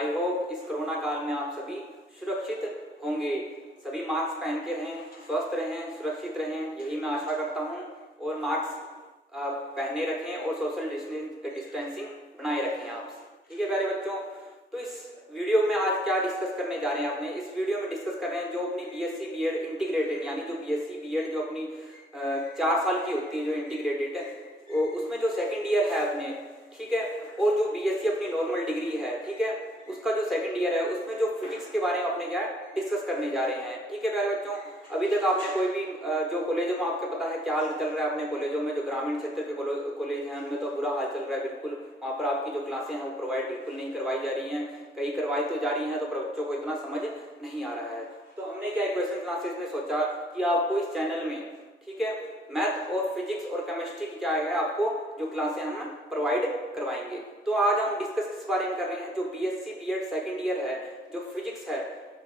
I hope इस corona काल में आप सभी सुरक्षित होंगे, सभी मास्क पहन के रहें, स्वस्थ रहें, सुरक्षित रहें, यही मैं आशा करता हूँ। और मास्क पहने रखें और सोशल डिस्टेंसिंग बनाए रखें आप, ठीक है प्यारे बच्चों। तो इस वीडियो में आज क्या डिस्कस करने जा रहे हैं अपने, इस वीडियो में डिस्कस कर रहे हैं जो अपनी बीएससी बीएड इंटीग्रेटेड, यानी जो बीएससी बीएड जो अपनी 4 साल की होती है जो इंटीग्रेटेड है, उसमें जो सेकंड ईयर है अपने, ठीक है, और जो बीएससी अपनी नॉर्मल डिग्री है, ठीक है, उसका जो सेकंड ईयर है उसमें जो फिजिक्स के बारे में अपने क्या डिस्कस करने जा रहे हैं, ठीक है प्यारे बच्चों। अभी तक आपने कोई भी जो कॉलेजों में आपको पता है क्या हाल चल रहा है अपने कॉलेजों में, जो ग्रामीण क्षेत्र के कॉलेज हैं उनमें तो बुरा हाल चल रहा है बिल्कुल। वहाँ पर आपकी जो क्लासें हैं वो प्रोवाइड बिल्कुल नहीं करवाई जा रही हैं, कई करवाई तो जा रही हैं तो बच्चों को इतना समझ नहीं आ रहा है। तो हमने क्या इक्वेशन क्लासेस में सोचा कि आपको इस चैनल में, ठीक है, मैथ और फिजिक्स और केमिस्ट्री की क्या है आपको जो क्लासें हम प्रोवाइड करवाएंगे। तो आज हम डिस्कस किस बारे में कर रहे हैं, जो बीएससी बीएड सेकंड ईयर है, जो फिजिक्स है,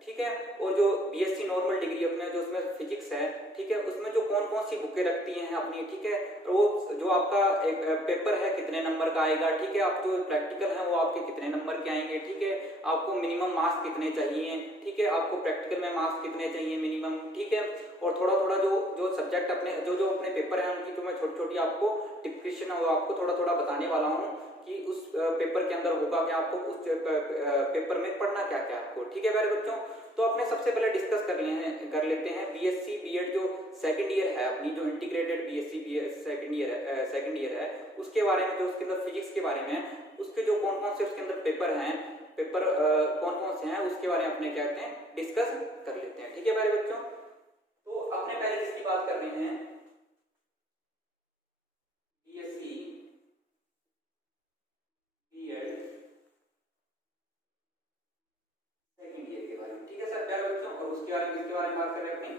ठीक है, और जो बीएससी नॉर्मल डिग्री अपने जो उसमें फिजिक्स है, ठीक है, उसमें जो कौन कौन सी बुकें रखती हैं अपनी, ठीक है, वो जो आपका एक पेपर है कितने नंबर का आएगा, ठीक है, आप जो प्रैक्टिकल है वो आपके कितने नंबर के आएंगे, ठीक है, आपको मिनिमम मार्क्स कितने चाहिए, ठीक है, आपको प्रैक्टिकल में मार्क्स कितने चाहिए मिनिमम, ठीक है, और थोड़ा थोड़ा जो सब्जेक्ट अपने जो अपने पेपर है उनकी जो मैं छोटी छोटी आपको डिस्क्रिप्शन है वो आपको थोड़ा थोड़ा बताने वाला हूँ कि उस पेपर के अंदर होगा क्या, आपको उस पेपर में पढ़ना क्या क्या आपको, ठीक है प्यारे बच्चों। तो अपने सबसे पहले डिस्कस कर लेते हैं बीएससी बीएड जो सेकंड ईयर है अपनी, जो integrated BSc BEd second year है उसके बारे में, जो उसके अंदर फिजिक्स के बारे में, उसके जो कौन कौन से उसके अंदर पेपर हैं, पेपर कौन कौन से हैं उसके बारे में अपने क्या कहते हैं डिस्कस कर लेते हैं, ठीक है प्यारे बच्चों। तो अपने पहले किसकी बात कर रहे हैं, बीएससी बीएड सेकंड ईयर के बारे में, ठीक है सर प्यारे बच्चों, और उसके बारे में किसके बारे में बात कर रहे हैं अपनी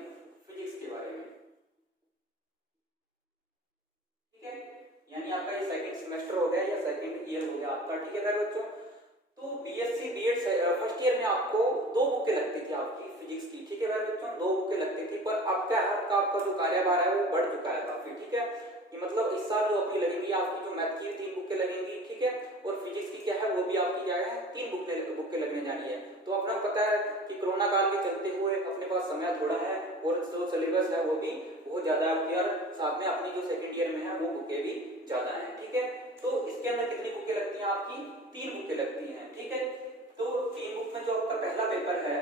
फिजिक्स के बारे में, ठीक है, यानी आपका ये सेकंड सेमेस्टर हो गया या सेकंड ईयर हो गया आपका, ठीक है प्यारे बच्चों। तो बीएससी बीएड फर्स्ट ईयर में आपको 2 बुकें लगती थी आपकी फिजिक्स की, ठीक है प्यारे बच्चों, 2 बुकें लगती थी, पर अब क्या है आपका जो कार्यभार है वो बढ़ चुका है काफी, ठीक है, कि मतलब इस साल जो अपनी लगेगी आपकी जो मैथ की 3 बुकें लगेंगी, ठीक है, और फिजिक्स की क्या है वो भी आपकी क्या है 3 बुकें लगने जानी है। तो अपना पता है कि कोरोना काल के चलते हुए अपने पास समय थोड़ा है और जो सिलेबस है वो भी बहुत ज्यादा है, और साथ में अपनी जो सेकंड ईयर में है वो बुकें भी ज्यादा है, ठीक है। तो इसके अंदर कितनी बुकें लगती हैं आपकी 3 बुकें लगती हैं, ठीक है। तो 3 बुक में जो आपका पहला पेपर है,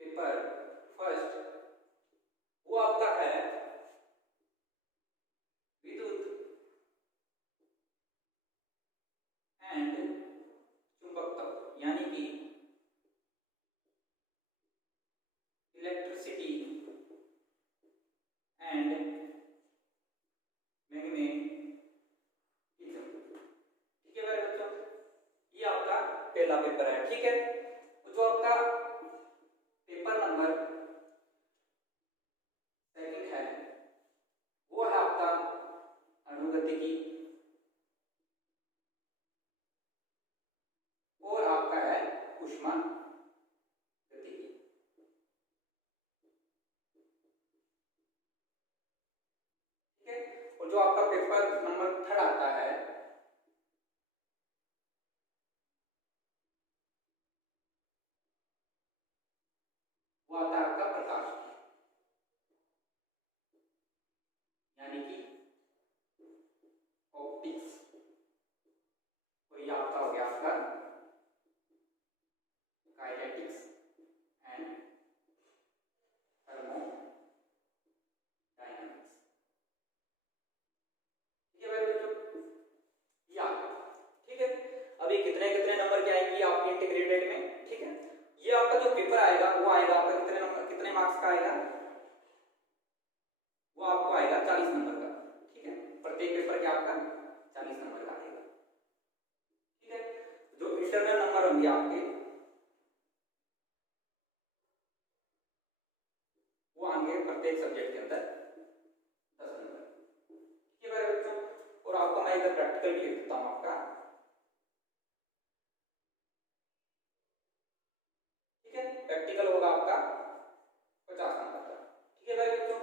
पेपर फर्स्ट, वो आपका है विद्युत एंड चुंबकत्व, यानी कि इलेक्ट्रिसिटी एंड मैग्नेटिज्म, ठीक है मेरे बच्चों, ये आपका पहला पेपर है, ठीक है। जो आपका पेपर नंबर सेकंड है वो है आपका अणुगतिकी और आपका है ऊष्मागतिकी, ठीक है। और जो आपका पेपर नंबर थर्ड आता है वो आता है आपका प्रकाश, यानी कि ऑप्टिक्स, और ये आपका हो गया आपका काइनेटिक्स एंड थर्मोडायनामिक्स, ठीक है भाई बच्चों, या ठीक है। अभी कितने कितने नंबर की आएगी आपकी इंटीग्रेटेड में, ठीक है। ये आपका जो पेपर आएगा वो आएगा आपका कितने नंबर, कितने मार्क्स का आएगा, वो आपको आएगा 40 नंबर का, ठीक है, प्रत्येक पेपर के आपका 40 नंबर का आएगा, ठीक है। जो इंटरनल नंबर होंगे आपके वो आएंगे प्रत्येक सब्जेक्ट के अंदर 10 नंबर, ठीक है मेरे बच्चों। और आपको मैं इधर प्रैक्टिकल भी लिख देता हूं आपका, ठीक है, प्रैक्टिकल होगा आपका 50 नंबर का, ठीक है मेरे बच्चों।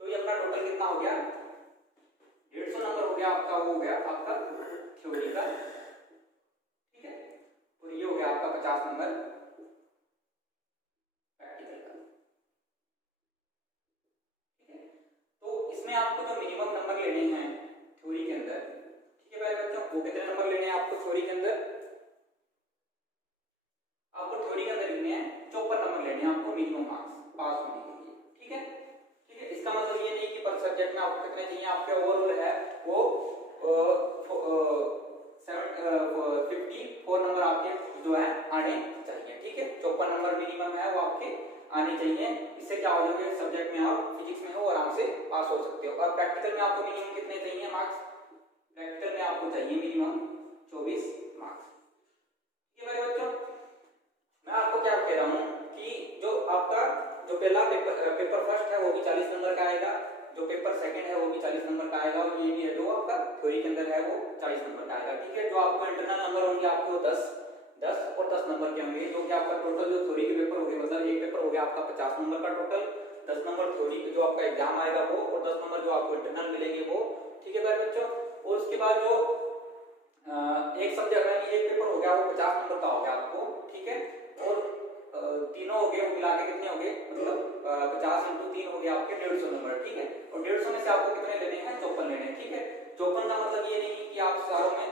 तो ये अपना टोटल कितना हो गया 150 नंबर हो गया आपका, वो हो गया आपका थ्योरी का नंबर प्रैक्टिकल का। ठीक है, तो इसमें आपको जो मिनिमम नंबर लेने हैं थ्योरी के अंदर, ठीक है मेरे बच्चों, वो कितने नंबर लेने हैं आपको थ्योरी के अंदर? आपको थ्योरी के अंदर लेने हैं 54 नंबर लेने हैं आपको मिनिमम मार्क्स पास होने के लिए। ठीक है, ठीक है, इसका मतलब ये नहीं कि पर सब्जेक्ट में आपको कितने चाहिए, आपके ओवरऑल है वो 54 नंबर आपके जो है आने चाहिए। ठीक है, 54 नंबर मिनिमम है वो आपके आने चाहिए। इससे क्या हो जाएगा, सब्जेक्ट में आप फिजिक्स में हो आराम से पास हो सकते हो। और प्रैक्टिकल में आपको मिनिमम कितने चाहिए मार्क्स? प्रैक्टिकल में आपको चाहिए मिनिमम 24 मार्क्स। ठीक है मेरे बच्चों, मैं आपको क्या कह रहा हूँ कि जो आपका जो पहला पेपर फर्स्ट है वो भी 40 नंबर का आएगा, जो पेपर सेकंड है वो भी 40 नंबर का आएगा, और ये भी है जो आपका थ्योरी के अंदर है वो 40 नंबर का आएगा। ठीक है, जो आपको इंटरनल नंबर होंगे आपको 10 और 10 नंबर के होंगे, जो कि आपका टोटल जो थ्योरी के पेपर होंगे, मतलब एक पेपर हो गया आपका 50 नंबर का टोटल, 10 नंबर थ्योरी जो आपका एग्जाम आएगा वो, और 10 नंबर जो आपको इंटरनल मिलेंगे वो। ठीक है मेरे बच्चों, और उसके बाद जो एक सब्जेक्ट है, एक पेपर हो गया वो 50 नंबर का हो गया आपको। ठीक है, और तीनों हो गए, मिला के कितने हो गए, मतलब 50 × 3 हो गया आपके 150 नंबर। ठीक है, और 150 में से आपको कितने लेने हैं, 54 लेने हैं। ठीक है, 54 का मतलब ये नहीं कि आप सारों में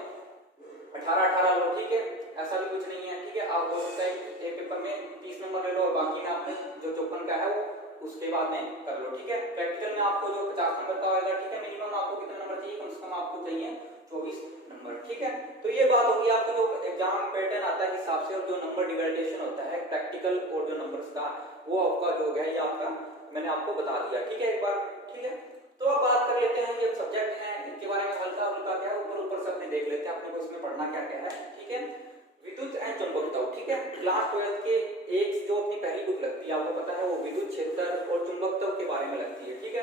18 लो। ठीक है, ऐसा भी कुछ नहीं है। ठीक है, आप हो सकता है एक पेपर में 30 नंबर ले लो और बाकी में आपने जो 54 का है वो उसके बाद में कर लो। ठीक है, प्रैक्टिकल में आपको जो 50 नंबर का होगा, ठीक है, मिनिमम आपको कितने नंबर चाहिए, कम से कम आपको चाहिए 24 नंबर। ठीक है, तो ये बात होगी आपका जो एग्जाम पैटर्न आता है हिसाब से, और जो नंबर डिवाइडेशन होता है प्रैक्टिकल और जो नंबर्स का, वो आपका जो हो गया ये आपका मैंने आपको बता दिया। ठीक है, एक बार। ठीक है, तो अब बात कर लेते हैं ये सब्जेक्ट हैं इनके बारे में, हल्का हल्का क्या है ऊपर से अपने देख लेते हैं अपने को इसमें पढ़ना क्या क्या है। ठीक है, विद्युत एंड चुंबकत्व। ठीक है, क्लास 12 के एक जो अपनी पहली बुक लगती है आपको पता है वो विद्युत क्षेत्र और चुंबकत्व के बारे में लगती है। ठीक है,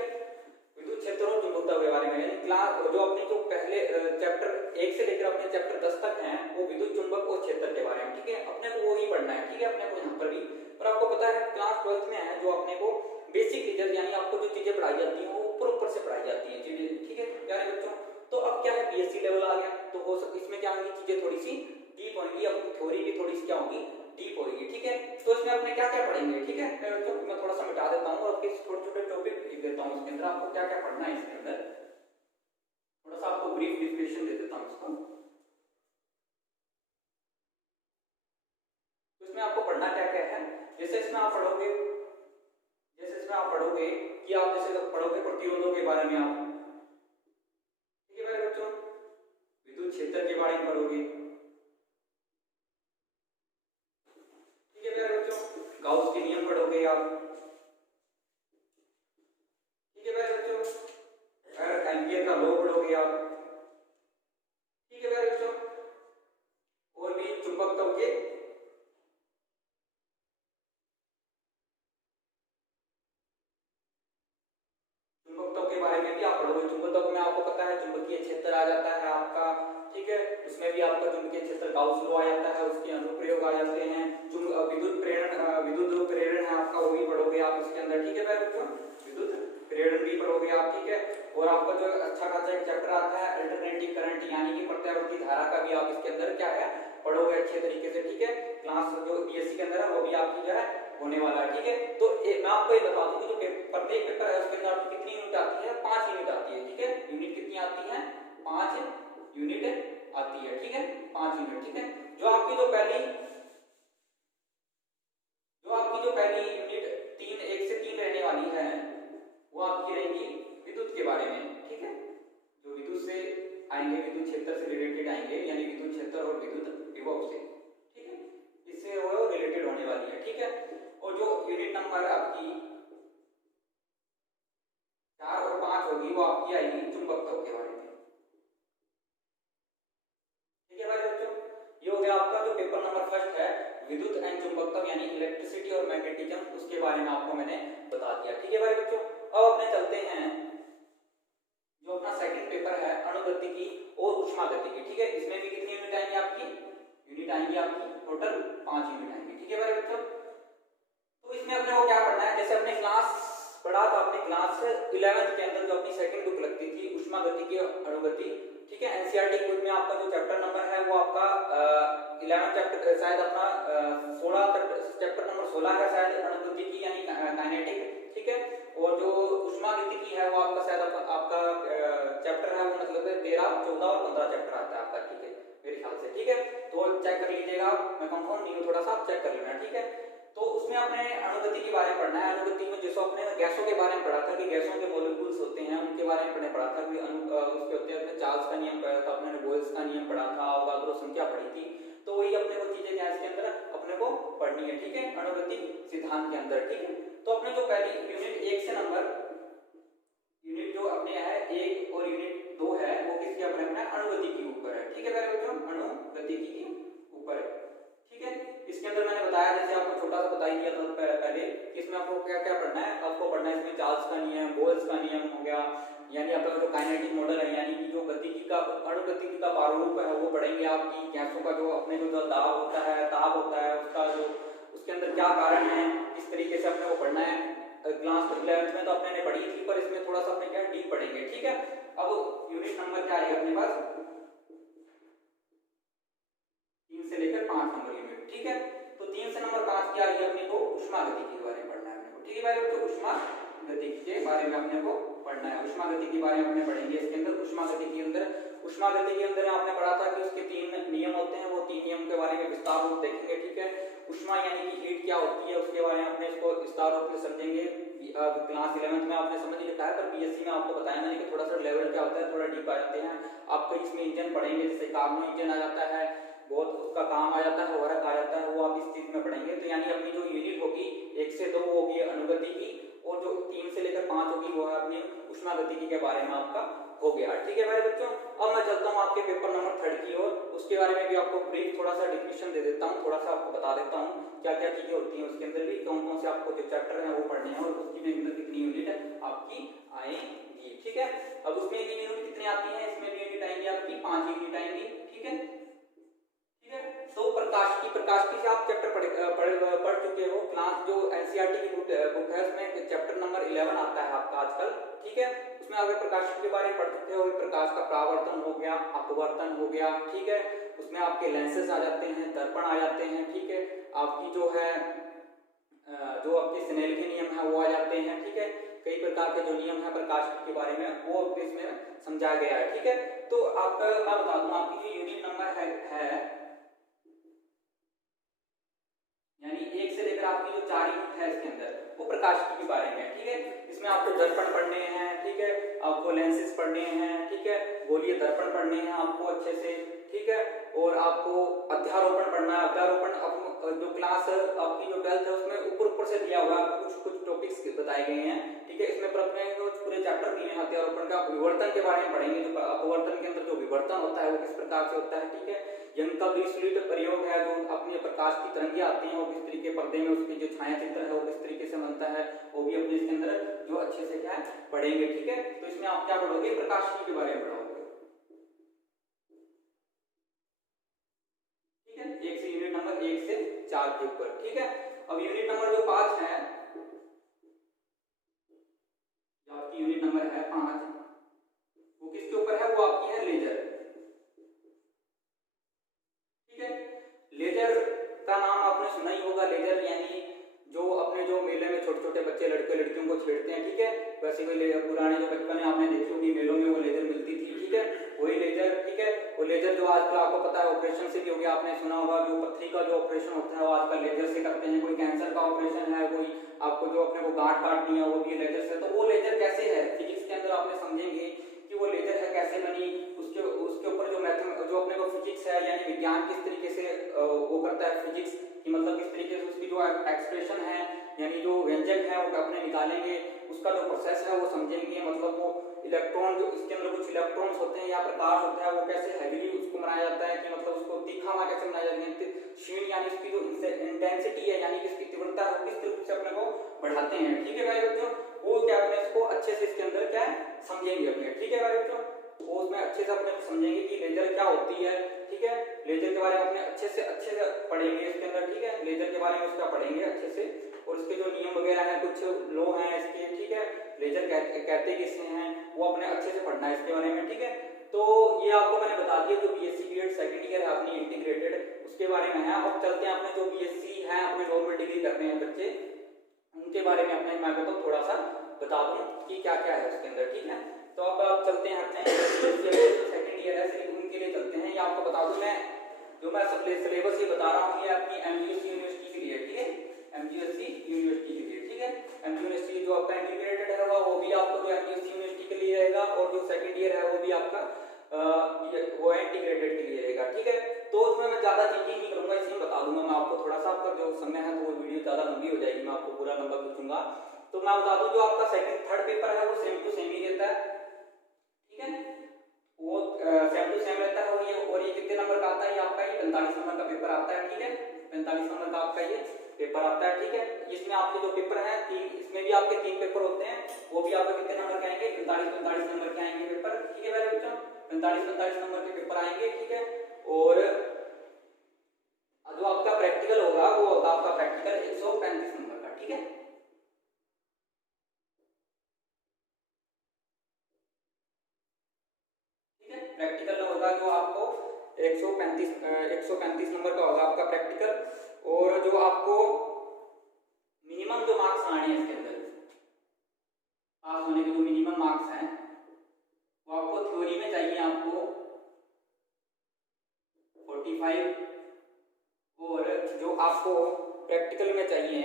विद्युत क्षेत्र और चुंबकत्व के बारे में, यानी क्लास जो अपनी जो पहले चैप्टर 1 से लेकर अपने चैप्टर 10 तक हैं वो विद्युत चुंबक और क्षेत्र के बारे में। ठीक है, अपने को वो ही पढ़ना है। ठीक है, अपने को यहाँ पर भी, और आपको पता है क्लास 12 में है जो अपने को बेसिक रिजल्ट, यानी आपको जो चीजें पढ़ाई जाती हैं वो ऊपर से पढ़ाई जाती हैं चीजें। ठीक है प्यारे बच्चों, तो अब क्या है बीएससी लेवल आ गया, तो हो सकता इसमें क्या होंगी चीजें थोड़ी सी डीप होंगी, अब थ्योरी भी थोड़ी सी क्या होगी, डीप होगी। ठीक है, तो इसमें अपने क्या क्या पढ़ेंगे। ठीक है प्यारे बच्चों, मैं थोड़ा सा मिटा देता हूँ और छोटे छोटे टॉपिक लिख देता हूँ इसके अंदर, आपको क्या क्या पढ़ना है इसके अंदर, थोड़ा सा आपको ब्रीफ डिस्क्रिप्शन दे देता हूँ इसको। तो इसमें आपको पढ़ना क्या क्या है, जैसे इसमें आप पढ़ोगे कि आप जैसे पढ़ोगे प्रतिरोधों के बारे में आप। ठीक है मेरे बच्चों, विद्युत क्षेत्र के बारे में पढ़ोगे। ठीक है मेरे बच्चों, गाउस के नियम पढ़ोगे आप। ठीक है मेरे बच्चों, एम्पियर का लॉ पढ़ोगे आप। ठीक है मेरे बच्चों, और भी चुंबकत्व के बारे में भी आप पढ़ोगे। चुंबकत्व में आपको पता है चुंबकीय क्षेत्र आ जाता है आपका। ठीक है, उसमें भी आपका चुंबकीय क्षेत्र गाउस लॉ आ जाता है, उसके अनुप्रयोग आ जाते हैं। विद्युत प्रेरण है आपका, वो भी पढ़ोगे आप इसके अंदर। ठीक है भाई बच्चों, विद्युत प्रेरण भी पढ़ोगे आप। ठीक है, और आपका जो अच्छा खासा एक चैप्टर आता है अल्टरनेटिंग करंट, यानी कि प्रत्यावर्ती धारा का भी आप इसके अंदर क्या है पढ़ोगे अच्छे तरीके से। ठीक है, क्लास जो बीएससी के अंदर है वो भी आपकी जो है होने वाला है। ठीक है, तो मैं आपको ये बता दूं कि जो प्रत्येक पेपर है उसके अंदर आपकी कितनी यूनिट आती है, 5 यूनिट आती है। ठीक है, यूनिट कितनी आती है, 5 यूनिट आती है। ठीक है, 5 यूनिट। ठीक है, जो आपकी जो पहली यूनिट 1 से 3 रहने वाली है वो आपकी रहेगी विद्युत के बारे में। ठीक है, जो विद्युत से आएंगे, विद्युत क्षेत्र से रिलेटेड आएंगे, यानी विद्युत क्षेत्र और विद्युत विभव से। ठीक है, इससे वो रिलेटेड होने वाली है। ठीक है, और जो यूनिट नंबर आपकी 4 और 5 होगी वो आपकी आएगी चुंबकत्व के बारे में। ठीक है भाई बच्चों, ये हो गया आपका जो पेपर नंबर फर्स्ट है विद्युत एंड चुंबकत्व, यानी इलेक्ट्रिसिटी और मैग्नेटिज्म, उसके बारे में आपको मैंने बता दिया। ठीक है भाई बच्चों, अब अपने चलते हैं जो अपना सेकंड पेपर है अणुगतिकी और उष्मागतिकी। ठीक है, इसमें भी कितनी यूनिट आएंगी आपकी, टोटल 5 यूनिट आएंगी। ठीक है भाई बच्चों, तो इसमें अपने को क्या करना है, जैसे अपने क्लास पढ़ा था आपने क्लास 11th के अंदर, जो अपनी सेकंड बुक लगती थी ऊष्मागतिकी अणुगति, ठीक है। एनसीईआरटी बुक में आपका जो चैप्टर नंबर है वो आपका 11 चैप्टर शायद अपना 16 चैप्टर नंबर 16 है शायद अणुगतिकी यानी काइनेटिक, ठीक है। और जो ऊष्मागतिकी है वो आपका शायद आपका चैप्टर है वो मतलब 13, 14 और 15 चैप्टर आता है आपका, ठीक है मेरे ख्याल से, ठीक है। तो चेक कर लीजिएगा, मैं कंफर्म नहीं हूँ, थोड़ा सा आप चेक कर लेना, ठीक है। तो उसमें आपने अणुगति के बारे में पढ़ना है। अणुगति में जैसे आपने गैसों के बारे में पढ़ा था कि गैसों के मॉलिक्यूल्स होते हैं उनके बारे में पढ़ा था कि उसके होते हैं, चार्ल्स का नियम पढ़ा था आपने, बोयल्स का नियम पढ़ा था, अवोगाद्रो संख्या पढ़ी थी। तो वही अपने को चीजें गैस के अंदर अपने को पढ़नी है, ठीक है, अणुगति सिद्धांत के अंदर, ठीक है। तो अपने जो पहली यूनिट 1 से नंबर यूनिट जो अपने है 1 और यूनिट 2 है वो किसके ऊपर है, अणुगति के ऊपर है, ठीक है मेरे बच्चों, अणुगतिकी के ऊपर है, ठीक है। इसके अंदर मैंने बताया, जैसे आपको छोटा सा बता ही दिया था पहले कि इसमें आपको क्या क्या पढ़ना है। आपको पढ़ना है इसमें चार्ल्स का नियम, बोयल्स का नियम हो गया, यानी आपका जो काइनेटिक मॉडल है, यानी कि जो गतिकी का अणुगतिकी का प्रारूप है वो पढ़ेंगे आपकी गैसों का, जो अपने जो दाब होता है, ताप होता है, उसका जो उसके अंदर क्या कारण है, किस तरीके से अपने को पढ़ना है। क्लास 11th में तो अपने पढ़ी थी, पर इसमें थोड़ा सा अपने क्या डीप पढ़ेंगे, ठीक है। अब यूनिट नंबर क्या है अपने पास, 3 से लेकर 5 नंबर यूनिट, ठीक है। तो 3 से नंबर 5 क्या है अपने को ऊष्मागतिकी के बारे में पढ़ना है अपने को, ठीक है भाई। तो ऊष्मागतिकी के बारे में अपने को पढ़ना है, ऊष्मागतिकी के बारे में अपने पढ़ेंगे इसके अंदर। ऊष्मागतिकी के अंदर आपने पढ़ा था कि उसके 3 नियम होते हैं, वो 3 नियम के बारे में विस्तार रूप देखेंगे, ठीक है। ऊष्मा यानी कि हीट क्या होती है उसके बारे में अपने इसको विस्तार रूप से समझेंगे। क्लास 11th में आपने समझ लिखा है, पर बीएससी में आपको बताया मैंने कि थोड़ा सा लेवल क्या होता है, थोड़ा डीप आ जाते हैं। आपको इसमें इंजन पढ़ेंगे, जैसे कार्बो इंजन आ जाता है, बहुत उसका काम आ जाता है, वर्क आ जाता है, वो आप इस चीज में पढ़ेंगे। तो यानी अपनी जो यूनिट होगी 1 से 2 होगी अणुगतिकी, और जो 3 से लेकर 5 होगी वो है अपनी ऊष्मागतिकी के बारे में आपका हो गया, ठीक है मेरे बच्चों। अब मैं चलता हूँ आपके पेपर नंबर 3 की ओर, उसके बारे में भी आपको ब्रीफ थोड़ा सा डिस्क्रिप्शन दे देता हूँ, थोड़ा सा आपको बता देता हूँ क्या क्या चीजें होती हैं उसके अंदर भी, कौन कौन से आपको जो चैप्टर है वो पढ़ने हैं और उसकी अंदर कितनी यूनिट है आपकी आएंगी, ठीक है। अब उसमें भी यूनिट कितनी आती है, इसमें भी यूनिट आएंगी आपकी 5 यूनिट आएंगी, ठीक है, ठीक है। तो प्रकाश की से आप चैप्टर पढ़ चुके हो। क्लास जो एनसीईआरटी की बुक है उसमें चैप्टर नंबर 11 आता है आपका आजकल, ठीक है। उसमें अगर प्रकाश के बारे में पढ़ चुके हो, प्रकाश का परावर्तन हो गया, अपवर्तन हो गया, ठीक है। उसमें आपके लेंसेज आ जाते हैं, दर्पण आ जाते हैं, ठीक है। आपकी जो है जो आपके स्नेल के नियम है वो आ जाते हैं, ठीक है। कई प्रकार के जो नियम है प्रकाश के बारे में वो इसमें समझाया गया है, ठीक है। तो आपका मैं बता दूं आपकी जो यूनिट नंबर है यानी 1 से लेकर आपकी जो 4 यूनिट है इसके अंदर वो प्रकाश के बारे में, ठीक है। इसमें आपको दर्पण पढ़ने हैं, ठीक है, आपको लेंसेज पढ़ने हैं, ठीक है, गोलीय दर्पण पढ़ने हैं आपको अच्छे से, ठीक है। और आपको अध्यारोपण पढ़ना है। अध्यारोपण जो क्लास आपकी जो 12th है उसमें ऊपर से दिया हुआ है, कुछ टॉपिक्स बताए गए हैं, ठीक है। इसमें पूरे चैप्टर दिए हैं अध्यारोपण का। विवर्तन के बारे में पढ़ेंगे, जो अपवर्तन के अंदर जो विवर्तन होता है वो किस प्रकार से होता है, ठीक है। यंग का विश्लेषण प्रयोग है, जो अपने प्रकाश की तरंगें आती हैं वो किस तरीके पर्दे में उसकी जो छाया चित्र है वो किस तरीके से बनता है, वो भी अपने इसके अंदर जो अच्छे से क्या है पढ़ेंगे, ठीक है। तो इसमें आप क्या पढ़ोगे, प्रकाश के बारे में पढ़ोगे, ठीक है। 1 से यूनिट नंबर 1 से 4 के ऊपर, ठीक है। अब यूनिट नंबर जो 5 है, जो आपकी यूनिट नंबर है 5, वो किसके ऊपर है, वो आपकी है लेजर, ठीक है। लेजर का नाम आपने सुना ही होगा। लेजर यानी जो अपने जो मेले में छोटे छोटे बच्चे लड़के लड़कियों को छेड़ते हैं, ठीक है। वैसे कोई पुराने जो बचपन में आपने देखी होगी मेलों में वो लेजर मिलती थी, ठीक है, वही लेजर, ठीक है। वो लेजर जो आजकल आपको पता है ऑपरेशन से भी हो गया, आपने सुना होगा जो पथरी का जो ऑपरेशन होता है वो आजकल लेजर से करते हैं। कोई कैंसर का ऑपरेशन है, कोई आपको जो अपने को गांठ काटनी है वो भी लेजर से। तो वो लेजर कैसे है फिजिक्स के अंदर आपने समझेंगे कि वो लेजर है कैसे बनी, उसके ऊपर जो अपने को फिजिक्स है यानी विज्ञान किस तरीके से वो करता है फिजिक्स कि मतलब किस तरीके से उसकी जो एक्सप्रेशन है यानी जो व्यंजक है वो अपने निकालेंगे, उसका जो प्रोसेस है वो समझेंगे। मतलब वो इलेक्ट्रॉन जो इसके अंदर कुछ इलेक्ट्रॉन्स होते हैं या प्रकाश होता है वो कैसे हैवीली उसको बनाया जाता है कि मतलब उसको तीखा कैसे बनाया जाता है, क्षीण यानी इसकी जो इंटेंसिटी है यानी कि इसकी तीव्रता है किस तरीके से अपने को बढ़ाते हैं, ठीक है भाई बच्चों। वो क्या अपने इसको अच्छे से इसके अंदर क्या है समझेंगे अपने, ठीक है भाई बच्चों। वो उसमें अच्छे से अपने समझेंगे कि लेजर क्या होती है, ठीक है। लेजर के बारे में अपने अच्छे से पढ़ेंगे इसके अंदर, ठीक है। लेजर के बारे में उसका पढ़ेंगे अच्छे से और इसके जो नियम वगैरह हैं कुछ लॉ हैं इसके, ठीक है। लेजर कहते किससे हैं, वो अपने अच्छे से पढ़ना है इसके बारे में, ठीक है। तो ये आपको मैंने बता दिया जो बीएससी बीएड सेकंड ईयर है अपनी इंटीग्रेटेड, उसके बारे में है। अब चलते हैं अपने जो बीएससी है अपने नॉर्मल डिग्री कर रहे हैं बच्चे, उनके बारे में अपने मैं तो थोड़ा सा बता दूं कि क्या क्या है उसके अंदर, ठीक है। तो अब आप चलते हैं अपने सेकंड ईयर है सिर्फ उनके लिए चलते हैं। ये आपको बता दूं मैं जो मैं सिलेबस ये बता रहा हूँ ये आपकी एमजीएससी यूनिवर्सिटी के लिए, ठीक है, एमजीएससी यूनिवर्सिटी के लिए, ठीक है। एमजी यूनिवर्सिटी जो आपका इंटीग्रेटेड है वो भी आपको जो एमजीएससी यूनिवर्सिटी के लिए रहेगा, और जो सेकंड ईयर है वो भी आपका वो इंटीग्रेटेड के लिए रहेगा, ठीक है। तो उसमें मैं ज्यादा चीजें नहीं करूंगा, इसमें बता दूंगा मैं आपको थोड़ा सा, आपका जो समय है तो वो वीडियो ज्यादा लंबी हो जाएगी, मैं आपको पूरा लंबा खींचूंगा। तो मैं बता दूं जो आपका सेकंड थर्ड पेपर है वो सेम टू सेम ही रहता है, ठीक है, वो सेम टू सेम रहता है। और ये कितने नंबर का आता है, ये आपका ये 45 नंबर का पेपर आता है, ठीक है, 45 नंबर का आपका ये पेपर आता है, ठीक है। इसमें आपके जो पेपर है इसमें भी आपके 3 पेपर होते हैं, वो भी आपके कितने नंबर के आएंगे, 45 नंबर के आएंगे पेपर, ठीक है मेरे बच्चों, 45 नंबर के पेपर आएंगे, ठीक है। और जो आपका प्रैक्टिकल होगा वो होगा आपका प्रैक्टिकल 135 नंबर का, ठीक है। प्रैक्टिकल होगा जो आपको 135 नंबर का होगा आपका प्रैक्टिकल, और जो आपको मिनिमम जो मार्क्स आने हैं इसके अंदर पास होने के जो मिनिमम मार्क्स हैं वो आपको थ्योरी में चाहिए आपको 45, और जो आपको प्रैक्टिकल में चाहिए,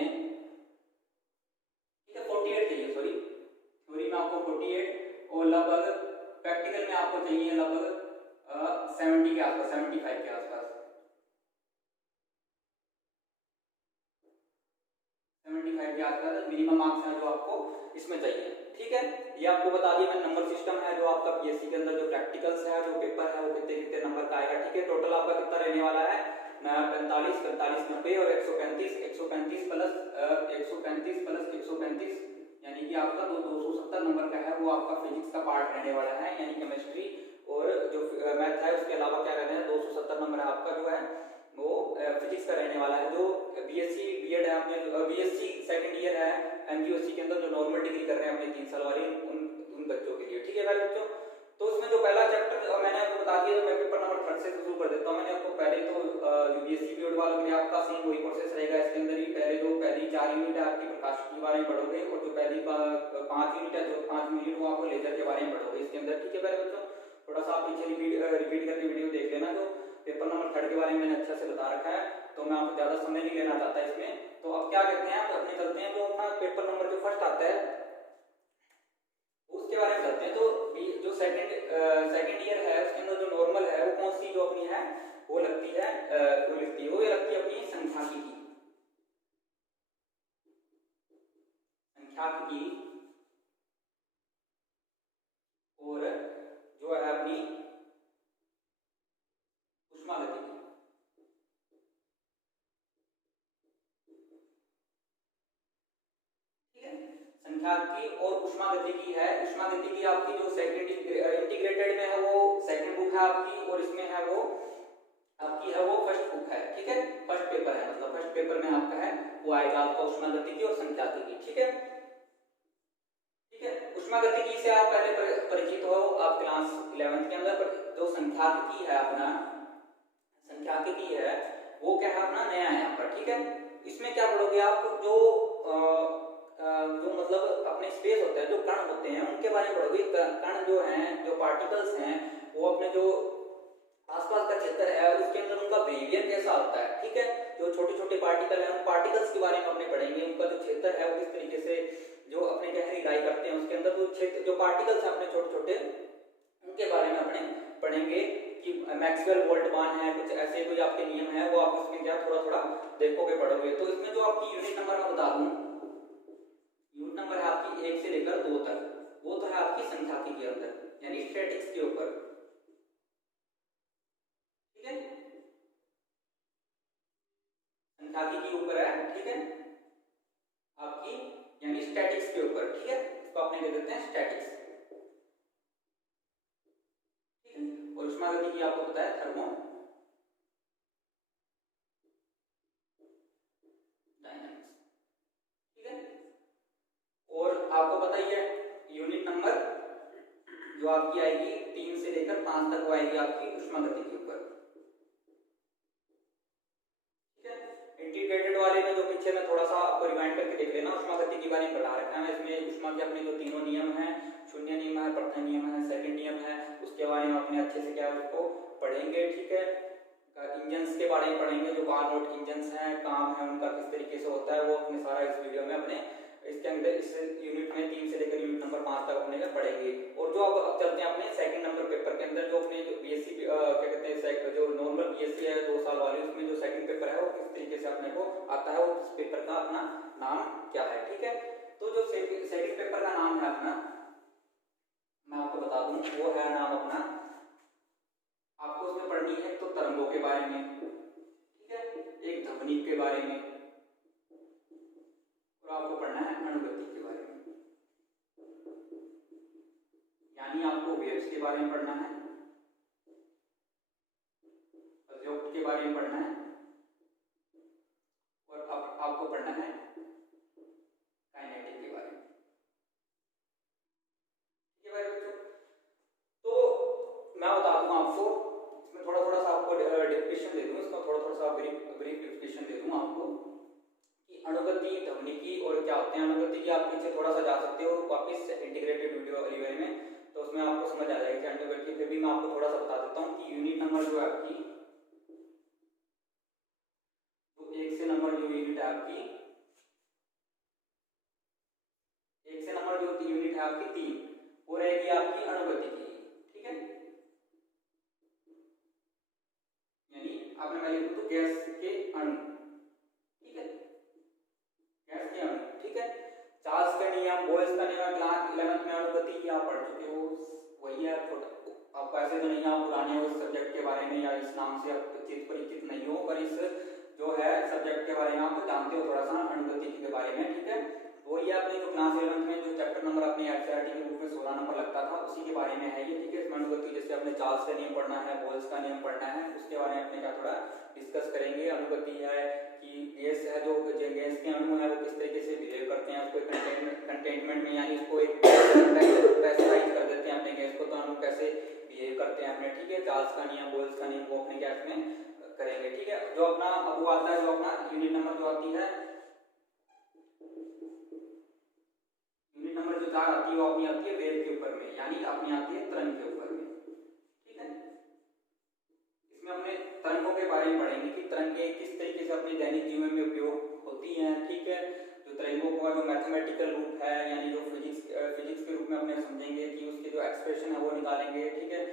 ठीक है, 48 चाहिए, सॉरी, थ्योरी में आपको 48 और लगभग प्रैक्टिकल में आपको चाहिए लगभग 70 के आसपास, 75 के आसपास, 75 के आसपास मिनिमम मार्क्स हैं जो आपको इसमें चाहिए, ठीक है। ये आपको बता दिया मैं नंबर सिस्टम है जो आपका पीएससी के अंदर जो प्रैक्टिकल्स है जो पेपर है वो कितने कितने नंबर का आएगा, ठीक है। टोटल आपका कितना रहने वाला है 45 45 90 और 135 135 प्लस 135 यानी कि आपका 270 नंबर का है वो आपका फिजिक्स का पार्ट रहने वाला है, यानी केमिस्ट्री और जो मैथ है उसके अलावा क्या रहने हैं 270 नंबर आपका जो है वो फिजिक्स का रहने वाला है। जो बीएससी बीएड है अपने बीएससी सेकंड ईयर है एमजीओसी के अंदर जो नॉर्मल डिग्री कर रहे हैं अपने 3 साल वाली उन बच्चों के लिए, ठीक है मेरे बच्चों। तो उसमें जो पहला चैप्टर मैंने आपको बता दिया, तो मैं पेपर नंबर 3 से शुरू कर देता हूँ। मैंने आपको पहले तो बीएससी बीएड वालों के लिए आपका सेम वही प्रोसेस रहेगा, इसके अंदर ही पहली 4 यूनिट है आपकी प्रकाश के बारे में पढ़ोगे, और जो पहली 5 यूनिट है जो 5 यूनिट वो आपको लेजर के बारे में पढ़ोगे इसके अंदर, ठीक है मेरे बच्चों। थोड़ा सा आप पीछे रिपीट करके वीडियो देख लेना, जो पेपर नंबर 3 के बारे में मैंने अच्छा से बता रखा है, तो मैं आपको ज्यादा समय नहीं लेना चाहता इसमें। तो अब क्या कहते हैं, अपने चलते हैं जो अपना पेपर नंबर जो फर्स्ट आता है उसके बारे में चलते हैं। तो जो सेकंड ईयर है उसके अंदर जो नॉर्मल है वो कौन सी जो अपनी है वो लगती है वो लगती है अपनी सांख्यिकी और जो है अपनी ऊष्मागतिकी, ठीक है। सांख्यिकी और ऊष्मागतिकी है। ऊष्मागतिकी आपकी जो सेकंड इंटीग्रेटेड में है वो सेकंड बुक है आपकी, और इसमें है वो आपकी है वो फर्स्ट बुक है, ठीक है, फर्स्ट पेपर है, मतलब फर्स्ट पेपर में आपका है वो आएगा आपका ऊष्मागतिकी और सांख्यिकी, ठीक है, ठीक है। ऊष्मागतिकी से आप पहले परिचित हो आप क्लास 11th के अंदर, पर जो सांख्यिकी है अपना सांख्यिकी है वो क्या है अपना नया है आपका, ठीक है। इसमें क्या पढ़ोगे आप जो मतलब अपने स्पेस होता है जो कण होते हैं उनके बारे में पढ़ोगे। कण जो हैं जो पार्टिकल्स हैं वो अपने जो आसपास का क्षेत्र है उसके अंदर उनका बिहेवियर कैसा होता है, ठीक है। जो छोटे छोटे पार्टिकल हैं उन पार्टिकल्स के बारे में अपने पढ़ेंगे, उनका जो क्षेत्र है वो किस तरीके से जो अपने गहरी राय करते हैं उसके अंदर जो क्षेत्र जो पार्टिकल्स हैं अपने छोटे छोटे उनके बारे में अपने पढ़ेंगे कि मैक्सवेल बोल्ट्जमान है, कुछ ऐसे कोई आपके नियम है वो आप उसमें क्या थोड़ा थोड़ा देखोगे पढ़ोगे। तो इसमें जो आपकी यूनिट नंबर मैं बता दूं, यूनिट नंबर है आपकी 1 से लेकर 2 तक, वो तो है आपकी सांख्यिकी के अंदर यानी स्टैटिक्स के ऊपर, ठीक है, सांख्यिकी के ऊपर है, ठीक है, आपकी यानी स्टैटिक्स के ऊपर, ठीक है, इसको आपने दे देते हैं स्टैटिक्स, ठीक है। और ऊष्मागतिकी आपको पता है थर्मो डायनामिक्स, ठीक है। और आपको पता ही है यूनिट नंबर जो आपकी आएगी 3 से लेकर 5 तक वो आएगी आपकी ऊष्मागतिकी के ऊपर। ठीक है, इंटीग्रेटेड वाले में जो पीछे में थोड़ा सा आपको रिवाइंड करके देख लेना, ऊष्मागतिकी के बारे में पढ़ा रखा है इसमें। ऊष्मा के अपने जो तीनों नियम हैं, शून्य नियम है, प्रथम नियम है, सेकंड नियम है, उसके बारे में अपने अच्छे से क्या है उसको पढ़ेंगे। ठीक है, इंजन्स के बारे में पढ़ेंगे, जो कार्नोट इंजन्स हैं, काम है उनका किस तरीके से होता है, वो अपने सारा इस वीडियो में अपने इसके अंदर इस यूनिट में 3 से लेकर यूनिट नंबर 5 तक अपने पढ़ेंगे। और जो अब चलते हैं अपने सेकंड नंबर पेपर के अंदर, जो अपने जो बीएससी क्या कहते हैं जो नॉर्मल बीएससी है 2 साल वाली, उसमें जो सेकंड पेपर है वो किस तरीके से अपने को आता है, वो उस पेपर का अपना नाम क्या है। ठीक है, तो जो सेकंड पेपर का नाम है अपना, मैं आपको बता दूं, वो है नाम अपना, आपको उसमें पढ़नी है तो तरंगों के बारे में, ठीक है, एक ध्वनिक के बारे में, और आपको पढ़ना है अणुगति के बारे में, यानी आपको वेव्स के बारे में पढ़ना है, अब्जॉर्ब के बारे में पढ़ना है, और आपको पढ़ना है काइनेटिक के बारे में। ठीक है भाई बच्चों, तो मैं बता दूं आपको, इसमें थोड़ा थोड़ा सा आपको डिस्क्रिप्शन दे दूं, इसका थोड़ा सा ब्रीफ डिस्क्रिप्शन दे दूं आपको कि अणुगति, ध्वनिकी और क्या होते हैं। अणुगति की आप पीछे थोड़ा सा जा सकते हो वापस इंटीग्रेटेड वीडियो रिवाइज में, तो उसमें आपको समझ आ जाएगी अणुगति। फिर भी मैं आपको थोड़ा सा बता देता हूँ कि यूनिट नंबर जो है आपकी, तो 1 से नंबर जो यूनिट है आपकी, 1 से नंबर जो यूनिट है आपकी 3, वो रहेगी आपकी अणुगति की। ठीक है, यानी आपने मैं लिख दूं गैस के अणु, ठीक है, गैस के अणु। ठीक है, चार्ल्स का नियम, बोयल्स का नियम क्लास 11th में अणुगति आप पढ़ चुके हो, वही है। आपको ऐसे तो नहीं आप पुराने उस सब्जेक्ट के बारे में या इस नाम से आप परिचित नहीं हो, पर इस जो है सब्जेक्ट के बारे में आप जानते हो थोड़ा सा अणुगतिकी के बारे में। ठीक है, वो ये आपने जो क्लास 11th में जो चैप्टर नंबर अपने एनसीईआरटी के बुक में 16 नंबर लगता था, उसी के बारे में है ये। ठीक है, इसमें अणुगति जैसे आपने चार्ल्स का नियम पढ़ना है, बोयल्स का नियम पढ़ना है, उसके बारे में अपने क्या थोड़ा डिस्कस करेंगे। अणुगति है कि गैस है, जो गैस के अणु है वो किस तरीके से बिहेव करते हैं, उसको कंटेनमेंट में, यानी उसको एक प्रेशराइज कर देते हैं अपने गैस को, तो अणु कैसे बिहेव करते हैं अपने। ठीक है, चार्ल्स का नियम, बोयल्स का नियम, वो अपने गैस में करेंगे। ठीक है, जो अपना अब वो आता है, जो अपना यूनिट नंबर जो आती है, यूनिट नंबर जो 4 आती है, वो अपनी आती है वेव के ऊपर में, यानी अपनी आती है तरंग के ऊपर में। ठीक है, इसमें अपने तरंगों के बारे में पढ़ेंगे कि तरंगें किस तरीके से अपने दैनिक जीवन में उपयोग होती हैं। ठीक है, जो तरंगों का जो मैथमेटिकल रूप है, यानी जो फिजिक्स के रूप में अपने समझेंगे कि उसके जो एक्सप्रेशन है वो निकालेंगे। ठीक है,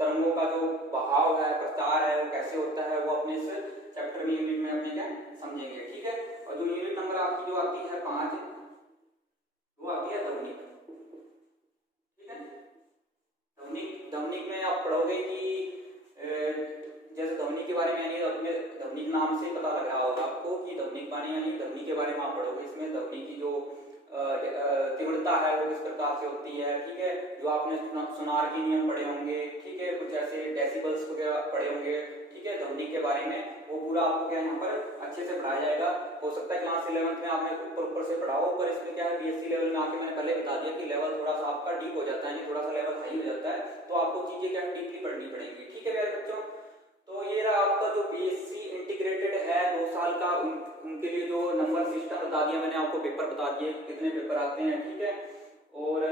तरंगों का जो बहाव है, प्रचार है, वो कैसे होता है, वो अपने इस चैप्टर में यूनिट में अपने क्या समझेंगे। ठीक है, और जो यूनिट नंबर आपकी जो आती है 5, वो आती है ध्वनिक। ठीक है, ध्वनिक में आप पढ़ोगे कि जैसे ध्वनि के बारे में, यानी अपने ध्वनिक नाम से पता लग रहा होगा आपको कि ध्वनिक माने यानी ध्वनि के बारे में आप पढ़ोगे। इसमें ध्वनि की जो तीव्रता है वो किस प्रकार से होती है। ठीक है, जो आपने सोनार के नियम पढ़े होंगे, ठीक है, कुछ ऐसे डेसिबल्स वगैरह पढ़े होंगे। ठीक है, ध्वनि के बारे में वो पूरा आपको क्या यहाँ पर अच्छे से पढ़ाया जाएगा। हो सकता है क्लास 11th में आपने ऊपर से पढ़ा हो, पर इसमें क्या है बीएससी लेवल में आके मैंने पहले बता दिया कि लेवल थोड़ा सा आपका डीप हो जाता है, थोड़ा सा लेवल हाई हो जाता है, तो आपको चीजें क्या डीपली पढ़नी पड़ेंगी। ठीक है प्यारे बच्चों, तो ये रहा आपका जो बीएससी इंटीग्रेटेड है 2 साल का, उनके लिए जो नंबर सिस्टम बता दिया मैंने आपको, पेपर बता दिए कितने पेपर आते हैं। ठीक है, और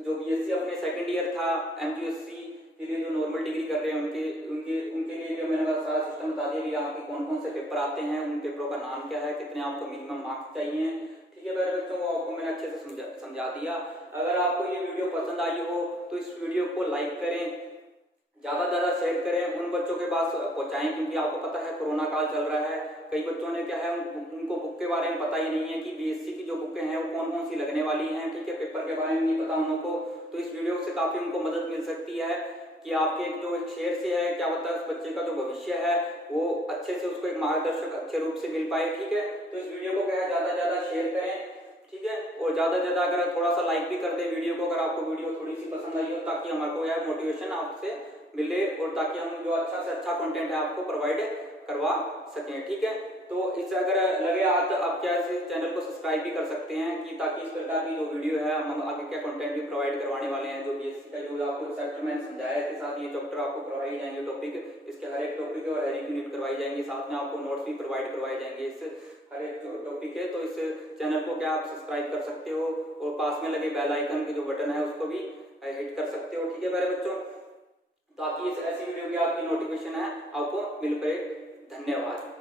जो बीएससी अपने सेकंड ईयर था एमजीएससी के लिए जो नॉर्मल डिग्री कर रहे हैं उनके उनके उनके लिए भी मैंने सारा सिस्टम बता दिया कि आपके कौन कौन से पेपर आते हैं, उन पेपरों का नाम क्या है, कितने आपको मिनिमम मार्क्स चाहिए। ठीक है मेरे बच्चों, को आपको मैंने अच्छे से समझा दिया। अगर आपको ये वीडियो पसंद आई हो तो इस वीडियो को लाइक करें, ज़्यादा से ज़्यादा शेयर करें, उन बच्चों के पास पहुंचाएं, क्योंकि आपको पता है कोरोना काल चल रहा है। कई बच्चों ने क्या है उनको बुक के बारे में पता ही नहीं है कि बीएससी की जो बुकें हैं वो कौन कौन सी लगने वाली हैं। ठीक है, पेपर के बारे में नहीं पता उनको, तो इस वीडियो से काफ़ी उनको मदद मिल सकती है कि आपके जो एक शेयर से है क्या होता है उस बच्चे का जो भविष्य है वो अच्छे से उसको एक मार्गदर्शक अच्छे रूप से मिल पाए। ठीक है, तो इस वीडियो को क्या है ज़्यादा से ज़्यादा शेयर करें। ठीक है, और ज़्यादा से ज़्यादा अगर थोड़ा सा लाइक भी कर दे वीडियो को, अगर आपको वीडियो थोड़ी सी पसंद आई हो, ताकि हमारे को यार मोटिवेशन आपसे मिले और ताकि हम जो अच्छा से अच्छा कंटेंट है आपको प्रोवाइड करवा सकें। ठीक है, तो इससे अगर लगे हाथ आप क्या इस चैनल को सब्सक्राइब भी कर सकते हैं कि ताकि इस प्रकार की जो वीडियो है हम आगे क्या कंटेंट भी प्रोवाइड करवाने वाले हैं, जो बीएससी का जो आपको चैप्टर मैंने समझाया, इसके साथ ये चैप्टर आपको करवाई जाएंगे टॉपिक, इसके हर एक टॉपिक और हर एक यूनिट करवाई जाएंगे, साथ में आपको नोट्स भी प्रोवाइड करवाए जाएंगे इस हर एक जो टॉपिक है। तो इस चैनल को क्या आप सब्सक्राइब कर सकते हो और पास में लगे बेल आइकन के जो बटन है उसको भी हिट कर सकते हो, ठीक है प्यारे बच्चों, ताकि इस ऐसी वीडियो की आपकी नोटिफिकेशन है आपको मिल पाए। धन्यवाद।